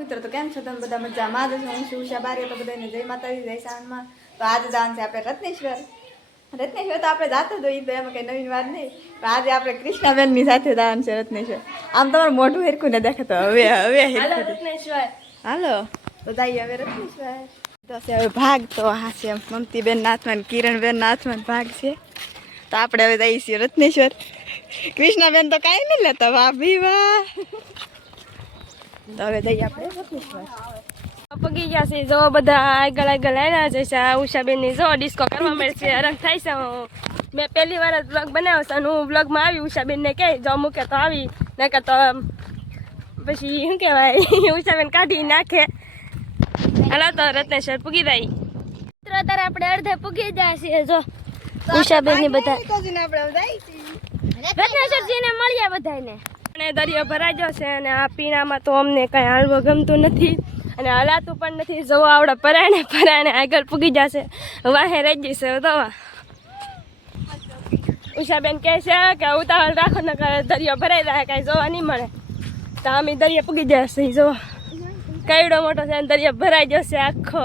મિત્રો તો કેમ છો તમે બધા મજામાં? જ હું છું ઉષા બારીએ. તો બધાને જય માતાજી, જય સાંજમાં. તો આજે જવાનું છે આપણે રત્નેશ્વર તો આપણે જાતે જ હોય તો એમાં કંઈ નવીન વાત નહીં. પણ આજે આપણે કૃષ્ણાબેનની સાથે જવાનું છે રત્નેશ્વર. આમ તમારું મોઢું હેરખું ને દેખાતો હવે રત્નેશ્વર હાલો તો જઈએ હવે રત્નેશ્વર. તો હવે ભાગ તો હા છે મમતીબેન નાથમાં, કિરણબેન નાથમાં ભાગ છે. તો આપણે હવે જઈએ છીએ રત્નેશ્વર. કૃષ્ણાબેન તો કાંઈ નહીં લેતા ભાભી વાહ. તો હવે જઈએ આપણે રત્નેશ્વર. પગી ગયા છે જો બધા આગળ આવ્યા છે. ઉષાબેન ની જો ડિસ્કો કરવા મળશે, રંગ થાય છે. મેં પહેલી વાર જ બ્લોગ બનાવ્યો છે અને હું બ્લોગમાં આવી ઉષાબેન ને કહે જો મૂકે તો આવી નકર તો પછી શું કહેવાય ઉષાબેન કાઢી નાખે. હાલો તો રત્નેશ્વર પૂગી જાય. અત્યારે આપણે અડધે પૂગી જાય છે જો ઉષાબેન ની બધા રત્નેશ્વરજી ને મળ્યા બધાને. અને દરિયો ભરાઈ ગયો છે અને આ પીણામાં તો અમને કઈ હાલવા ગમતું નથી અને હલાતું પણ નથી. જવો આવડે પરાણે આગળ પૂગી જશે, વાહે રહી જશે. તો ઉષાબેન કહે છે કે ઉતાવળ રાખો ને દરિયો ભરાઈ જાય કાંઈ જોવા નહીં મળે. તો અમે દરિયો પૂગી જશે. જો કઈડો મોટો છે દરિયો ભરાઈ જશે આખો.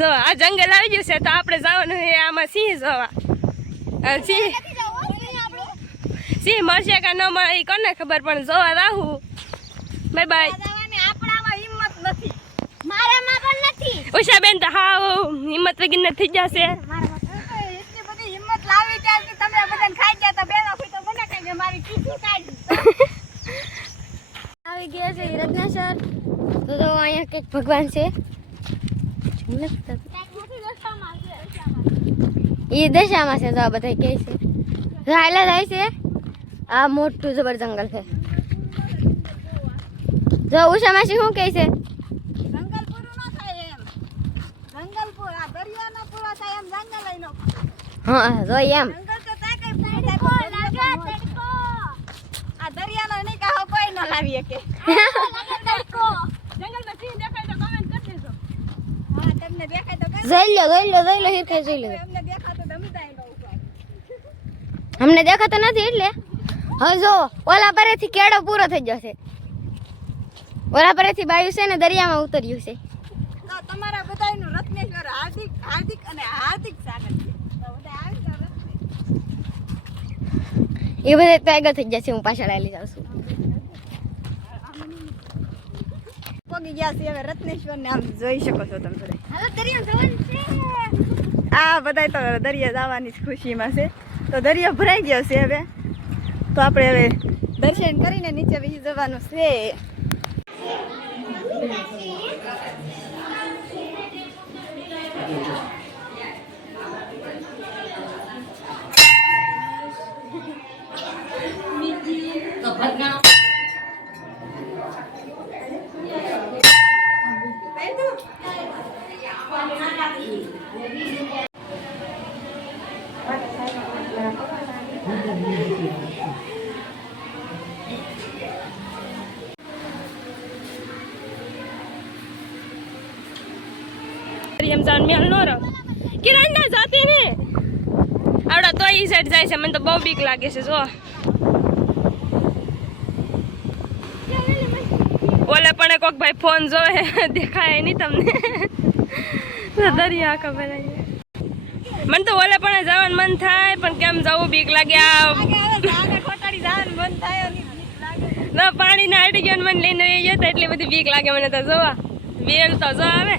જો આ જંગલ આવી ગયું છે તો આપણે જવાનું છે આમાં સિંહ જોવા. સિંહ મળશે કે ન મળે એ કોને ખબર, પણ જોવા રાહું. Bye bye. ઉષાબેન તો હા હિંમત વગર થઈ જશે. આવી ગયા છે રત્નેશ્વર. તો અહીંયા કંઈક ભગવાન છે એ દશામાં છે. તો આ બધા કે છે રાયલા જાય છે. આ મોટું જબર જંગલ છે. જો ઉષા માસી શું કહે છે? જંગલ પૂરું ન થાય એમ. જંગલ પૂર આ દરિયા નો પૂરો થાય એમ જંગલ લઈ નો. હા જો એમ જંગલ તો તા કઈ પૂરું થાય તડકો. આ દરિયા નો નહીં કહો કોઈ ન લાવી શકે. તડકો જંગલ માં સિંહ દેખાય તો કમેન્ટ કરી દેજો. હા તમને દેખાય તો જોઈ લો હિરખે જોઈ લો. અમને દેખાતો તમે જાય નો ઉપર. અમને દેખાતો નથી એટલે હવે જો ઓલા પરેથી કેળો પૂરો થઈ જશે. ઓલા પરેથી બાયું છે ને દરિયામાં ઉતર્યું છે. તો તમારા બધાયનું રત્નેશ્વર હાર્દિક અને હાર્દિક સ્વાગત છે. તો બધા આવી જાવ રત્નેશ્વર. એ બધા તો આગળ થઈ જશે. હું પાછળ આવી જાઉં છું. પગી ગયા છે હવે રત્નેશ્વર ને આમ જોઈ શકો છો તમે બધા. હાલો દરિયા જવાનું છે. આ બધા તો દરિયા જવાની ખુશીમાં છે. તો દરિયો ભરાઈ ગયો છે હવે. તો આપણે હવે દર્શન કરીને નીચે બેસી જવાનું છે. એમ જાન મેલ નો રહ કિરણ ના જાતી ને આવડા તો ઈ સાઈડ જાય છે. મને તો બહુ બીક લાગે છે. જો ઓલે પણ કોક ભાઈ ફોન જોવે દેખાય નહીં તમને. દરિયા ખબર મને તો ઓલે પણ જવાનું મન થાય પણ કેમ જવું બીક લાગે. આ પાણી ના આડી ગયો મને લઈને ગયો તો એટલી બધી બીક લાગે મને તો. જોવા વેલ તો જો આવે.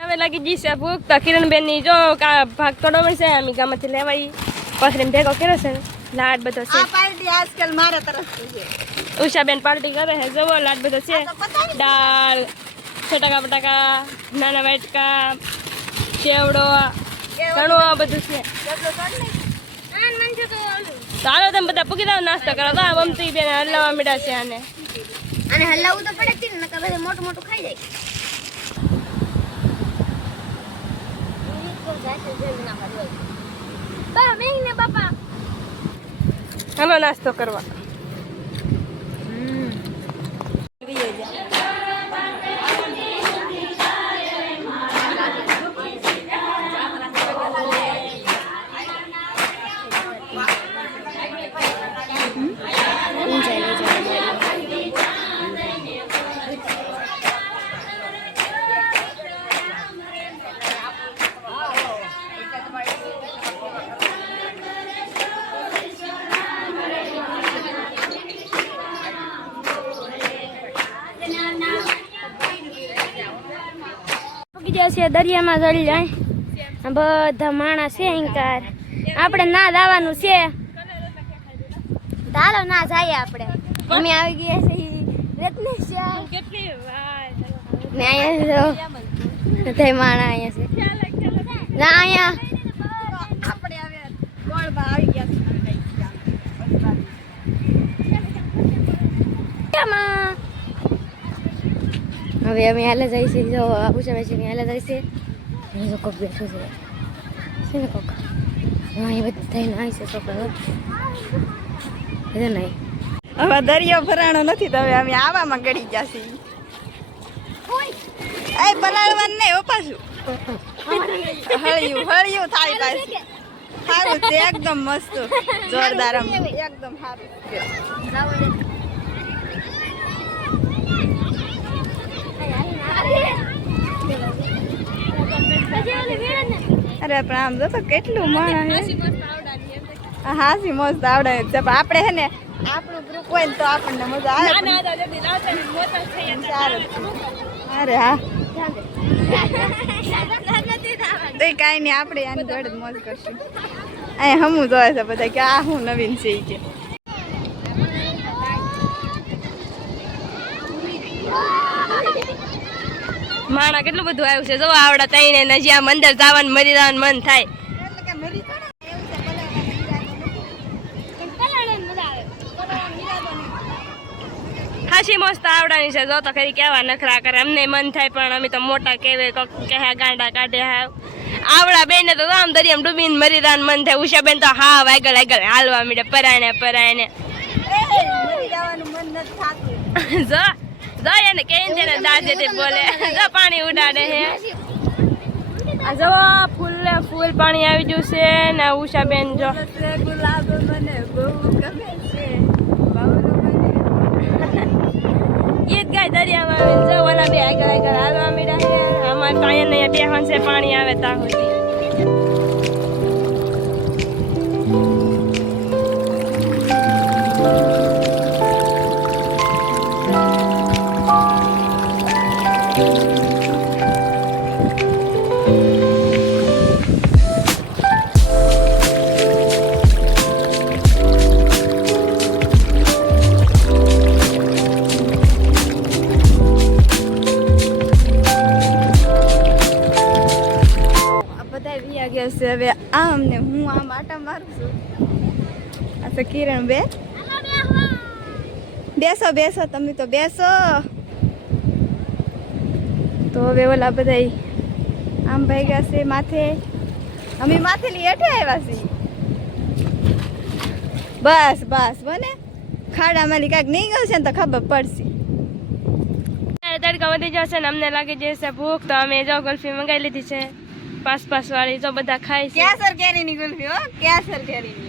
હવે લાગી જશે ભૂખ. તો કિરણબેન ની જો ભાગ તોડો છે. અમે ગામમાંથી લેવાઈ પથરીને ભેગો કર્યો છે ને લાડ બધો છે. આ પાર્ટી આજકાલ મારા તરફથી છે. ઉષાબેન પાર્ટી કરે છે. જવો લાડ બધો છે. દાળ, છટાકા બટાકા, નાના વાટકા, ચેવડો, ઘણું બધું છે. ચાલો તમે બધા પૂકી દાવ નાસ્તો કરો. તો મમતી બેન હલાવા મીડા છે. આને હલાવવું તો પડે જ ને નકર બધે મોટું મોટું ખાઈ જાય. બાપા હાલો નાસ્તો કરવા. છે દરિયામાં ચડી જાય બધા માણસ છે ઇન્કાર આપણે ના જવાનું છે ચાલો ના જાય આપણે અમે આવી ગયા છે રત્નેશ કેટલી વાર ને અહીંયા તે માણા અહીંયા છે ના અહીંયા આપણે હવે ગોળમાં આવી ગયા હવે અમે હાલે જાય છે જો પૂછે છે હાલે જાય છે જો કોક બેઠું છે ને કોક અહીંયા બધા થઈને આવી છે છોકરા નહીં હવે દરિયો ભરાણો નથી તો હવે અમે આવામાં ગળી ગયા છીએ એ પલાળવાનું નહીં હો પાછું હળિયું થાય પાછું સારું છે એકદમ મસ્ત જોરદાર એકદમ સારું અરે પણ આમ જો તો કેટલું માણસ હાસી મસ્ત આવડે છે પણ આપણે હે ને આપણું ગ્રુપ હોય ને તો આપણને મજા આવે સારું. અરે હા તો કાંઈ નહીં આપણે આની જોડે જ મોજ કરશું. અહીંયા હમું જોવે છે બધા કે આ શું નવીન છે ઈ કે માણા કેટલું બધું આવ્યું છે જો આવડા તઈને ને જ્યાં મંદિર જવાનું મરી જવાનું મન થાય. હાસી મસ્ત આવડાની છે જો તો ખરી કેવા નખરા કરે અમને મન થાય પણ અમે તો મોટા કેવે કે ગાંડા કાઢે આવડા બેન ને તો આમ દરિયામાં ડૂબીને મરી જવાનું મન થાય. ઉષા બેન તો હા આગળ આગળ હાલવા મીડે પરાયને જો જો એને કેન તેને દાદે તે બોલે જો પાણી ઉડાડે હે આ જો ફૂલ પાણી આવી ગયું છે ને ઉષા બેન જો ગુલાબ મને બહુ ગમે છે ગીત ગાય દરિયામાં આવીને જો ઓલા બે આગળ આગળ હાલવા મીડા છે અમારે તો અહીંયા બેહન છે પાણી આવે ત્યાં સુધી. હવે આમ ને હું આમ આટા મારું છું. આ તો કિરણ બે બેસો તમે તો બેસો. તો હવે ઓલા બધા આમ ભાગ્યા છે માથે અમે માથેલી હેઠે આવ્યા છીએ. બસ બને ખાડામાંથી કાંઈક નહીં ગયું છે ને તો ખબર પડશે. તડકા વધી જશે ને અમને લાગી જશે ભૂખ તો અમે જો ગુલ્ફી મંગાવી લીધી છે પાસ વાળી જો બધા ખાય છે. કેસર કેરીની ગુલ્ફી હો કેસર કેરીની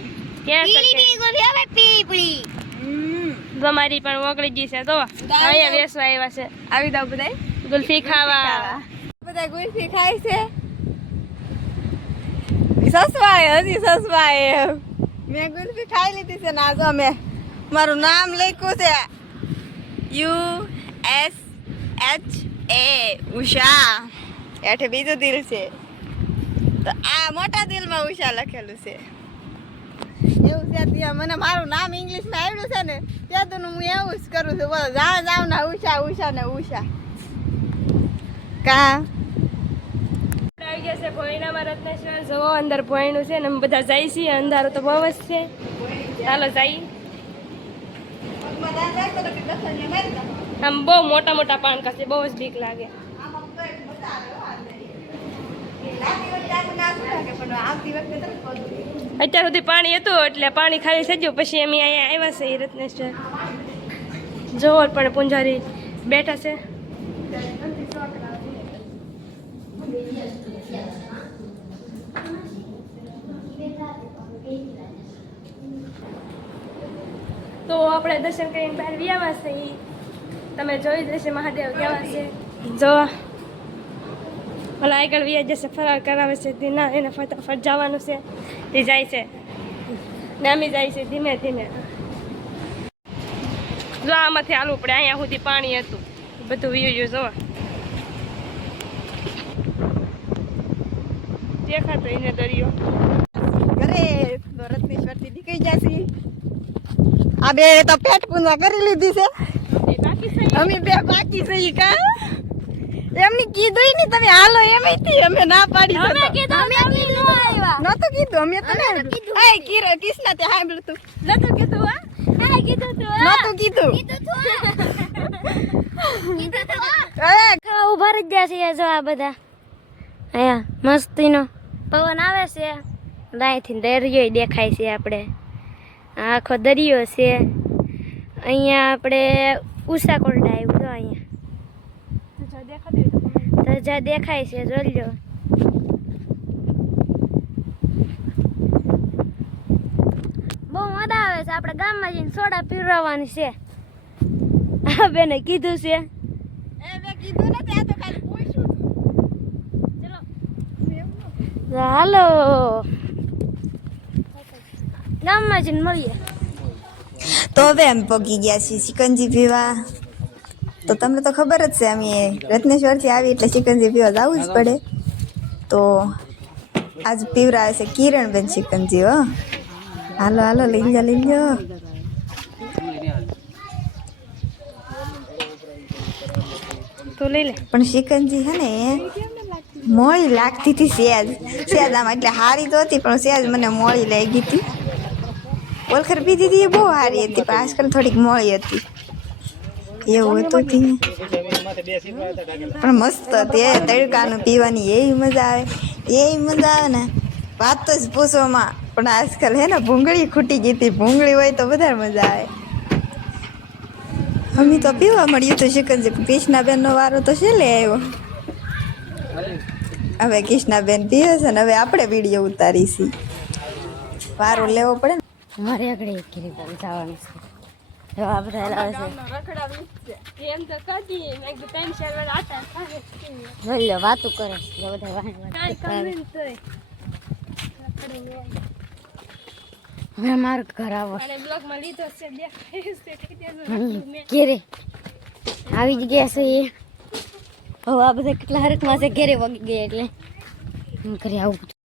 તમારી પણ ઓગળી ગઈ છે તો અહીંયા વેસવા આવ્યા છે આવી દો બધા ગુલ્ફી ખાવા. બધા ગુલ્ફી ખાય છે. સસવાય હજી સસવાય મેં ગુલ્ફી ખાઈ લીધી છે ને આ જો મેં મારું નામ લખ્યું છે USA ઉષા. હેઠે બીજું દિલ છે તો આ મોટા દિલમાં ઉષા લખેલું છે એવું છે. ત્યાં મને મારું નામ ઇંગ્લિશમાં આવડ્યું છે ને ત્યાં તો હું એવું જ કરું છું બોલો જાવ ને ઉષા ને ઉષા કા આવી ગયા છે ભોયણામાં રત્નેશ્વર જો અંદર ભોયણું છે ને અમે બધા જાય છીએ અંધારો તો બહુ જ છે ચાલો જઈએ. આમ બહુ મોટા પાણકા છે બહુ જ બીક લાગે. ટાઈમ નાખું લાગે પણ આવતી વખતે તો પહોંચી. અત્યાર સુધી પાણી હતું એટલે પાણી ખાલી થઈ ગયું પછી અમે અહીંયા આવ્યા છે રત્નેશ્વર જોવો પણ પૂંજારી બેઠા છે તો આપણે દર્શન કરીને બહાર વ્યાવા છે ઈ તમે જોઈ જશે મહાદેવ કેવા છે જો ઓલા આગળ વ્યા જશે ફરાર કરાવે છે તેના એને ફટાફટ જવાનું છે તે જાય છે નામી જાય છે ધીમે ધીમે જો આમાંથી હાલવું પડે અહીંયા સુધી પાણી હતું બધું વ્યૂ જોવા દેખાતો એને દરિયો ઘરે રત્નેશ્વરથી નીકળી જાસી આ બે તો પેટ પૂજા કરી લીધી છે અમે બે બાકી છે ઈ કા એમની કીધું ને તમે હાલો એમથી અમે ના પાડી અમે કીધું અમે નો આવ્યા નતો કીધું અમે તને એ કિસના તે સાંભળ તું નતું કીધું હા હા કીધું તું નતો કીધું ઉભા રહી ગયા છે જો આ બધા અહીંયા મસ્તીનો પવન આવે છે લાઈથી દરિયો દેખાય છે આપણે આખો દરિયો છે અહીંયા આપણે ઉષા કોરડા આવ્યું તો અહીંયા ધજા દેખાય છે જોઈ લો બહુ મજા આવે છે આપણે ગામમાં જઈને સોડા પીવડાવવાની છે આ બેને કીધું છે એ મેં કીધું ને ત્યાં તો ખાલી પૂછ્યું હાલો ગામમાં જઈને મળીએ તો હવે અમે પગી ગયા છીએ સિકંજી પીવા તો તમને તો ખબર જ છે અમે રત્નેશ્વરથી આવી એટલે સિકંજી પીવા જવું જ પડે તો આજ પીવરાવે છે કિરણબેન સિકંજી હો હાલો હાલો લઈ જા તો લઈ લે પણ સિકંજી હે ને મોળી લાગતી હતી સેજ આમ એટલે હારી તો હતી પણ સેજ મને મોળી લાગી હતી ઓલખર પીધી હતી એ બહુ સારી હતી પણ આજકાલ થોડીક મોળી હતી એવું હતું પણ મસ્ત હતી એ તડકાનું પીવાની એવી મજા આવે ને વાત તો જ પૂછવામાં પણ આજકાલ હે ને ભૂંગળી ખૂટી ગઈ હતી ભૂંગળી હોય તો વધારે મજા આવે અમે તો પીવા મળ્યું હતું સિકંજી કૃષ્ણાબેનનો વારો તો છેલ્લે આવ્યો હવે કૃષ્ણાબેન પીવે છે ને હવે આપણે વિડીયો ઉતારીશી વારો લેવો પડે ને મારે આગળ એક કિરી જવાનું છે જો આ બધા લાવે છે એમ તો કદી મેં ત્રણ ચાર વાર આટા થાય જોઈ લો વાતું કરે છે બધા કાંઈ કમેન્ટ તોય હવે મારું ઘર આવો અને બ્લોગમાં લીધો છે દેખાય છે કે ઘેરે આવી જ ગયા છે હવે આ બધા કેટલા હરખમાં છે ઘેરે વગી ગયા એટલે ઘરે આવું